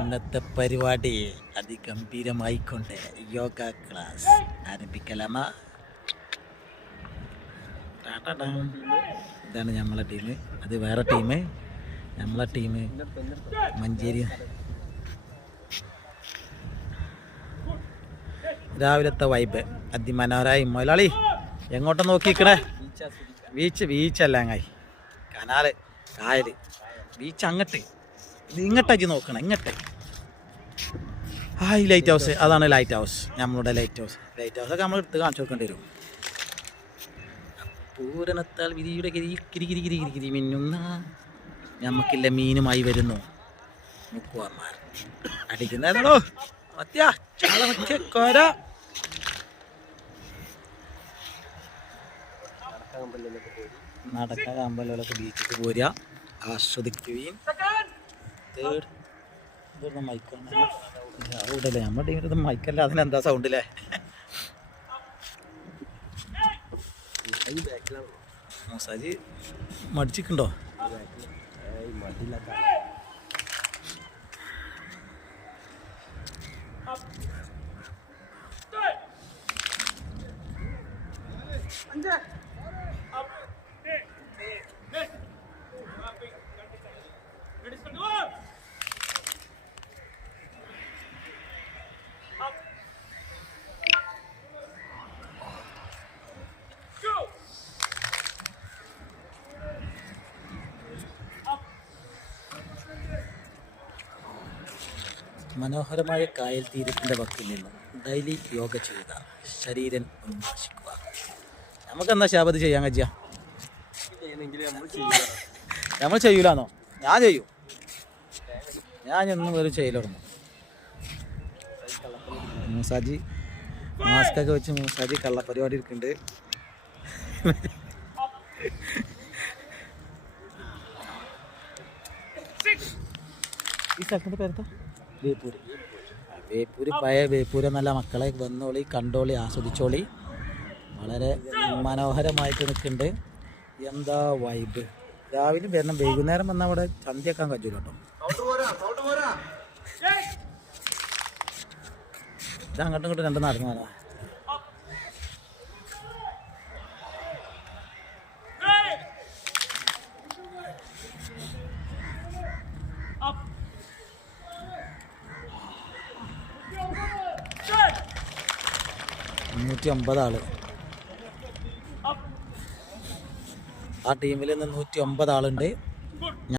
ഇന്നത്തെ പരിപാടി അതിഗംഭീരമായിക്കൊണ്ട് യോഗ ക്ലാസ് ആരംഭിക്കലാമ. ഇതാണ് നമ്മളെ ടീം. അത് വേറെ ടീം. നമ്മളെ ടീം. മഞ്ചേരി. രാവിലത്തെ വൈബ്. അതിമനോഹരായി. മൊലാളി എങ്ങോട്ടാ നോക്കിക്കണേ? വീച്ച് ബീച്ചല്ല അങ്ങായി. കനാല് കായൽ. ബീച്ച് അങ്ങട്ട് ഇത് നോക്കണം ഇങ്ങട്ടെ. ആ ഈ ലൈറ്റ് ഹൗസ് അതാണ് ലൈറ്റ് ഹൗസ് നമ്മളുടെ ലൈറ്റ് ഹൗസ് ലൈറ്റ് ഹൗസ് ഒക്കെ നമ്മൾ എടുത്ത് കാണിച്ചു കൊടുക്കേണ്ടി വരും. പൂരണത്താൽ വിരിയുടെ കിരി കിരി കിരി കിരി കിരി കിരി മിന്നുന്ന നമുക്കില്ല മീനുമായി വരുന്നു. മുക്കുവാർമാർ അടിക്കുന്നതോ കോര. നടക്കാൻ അമ്പലങ്ങളൊക്കെ ബീച്ചിൽ പോരുക. ആസ്വദിക്കുകയും തേർഡ് മൈക്കാണ് സൗണ്ടല്ലേ നമ്മുടെ ഇത് മൈക്കല്ല അതിനെന്താ സൗണ്ടില്ലേ മസാജ് മടിച്ചിട്ടുണ്ടോ? മനോഹരമായ കായൽ തീരത്തിന്റെ വക്കിൽ നിന്ന് ഡെയിലി യോഗ ചെയ്യുക ശരീരം ഉന്മേഷിക്കുക. നമുക്കെന്താ ശാപത് ചെയ്യാൻ കഴിയ നമ്മൾ ചെയ്യൂലാന്നോ? ഞാൻ ചെയ്യൂ. ഞാൻ എന്നും ഒരു ചെയ്യലുറന്നു മൂസാജി മാസ്കൊക്കെ വെച്ച് മൂസാജി കള്ളപ്പരിപാടി എടുക്കുന്നുണ്ട് ഈ സ്ഥലത്തിന്റെ പേരെന്താ? ബേപ്പൂര് ബേപ്പൂര് പഴയ ബേപ്പൂര് നല്ല മക്കളെ വന്നോളി കണ്ടോളി ആസ്വദിച്ചോളി. വളരെ മനോഹരമായിട്ട് നിൽക്കുന്നുണ്ട്. എന്താ വൈബ് രാവിലെ വരണം വൈകുന്നേരം വന്നാൽ അവിടെ ചന്തിയാക്കാൻ കഴിയൂല കേട്ടോ. അങ്ങോട്ടും ഇങ്ങോട്ടും രണ്ടും നടന്നതാ മുന്നൂറ്റി അമ്പത് ആൾ. ആ ടീമിൽ നിന്ന് നൂറ്റി ഒമ്പത് ആളുണ്ട്.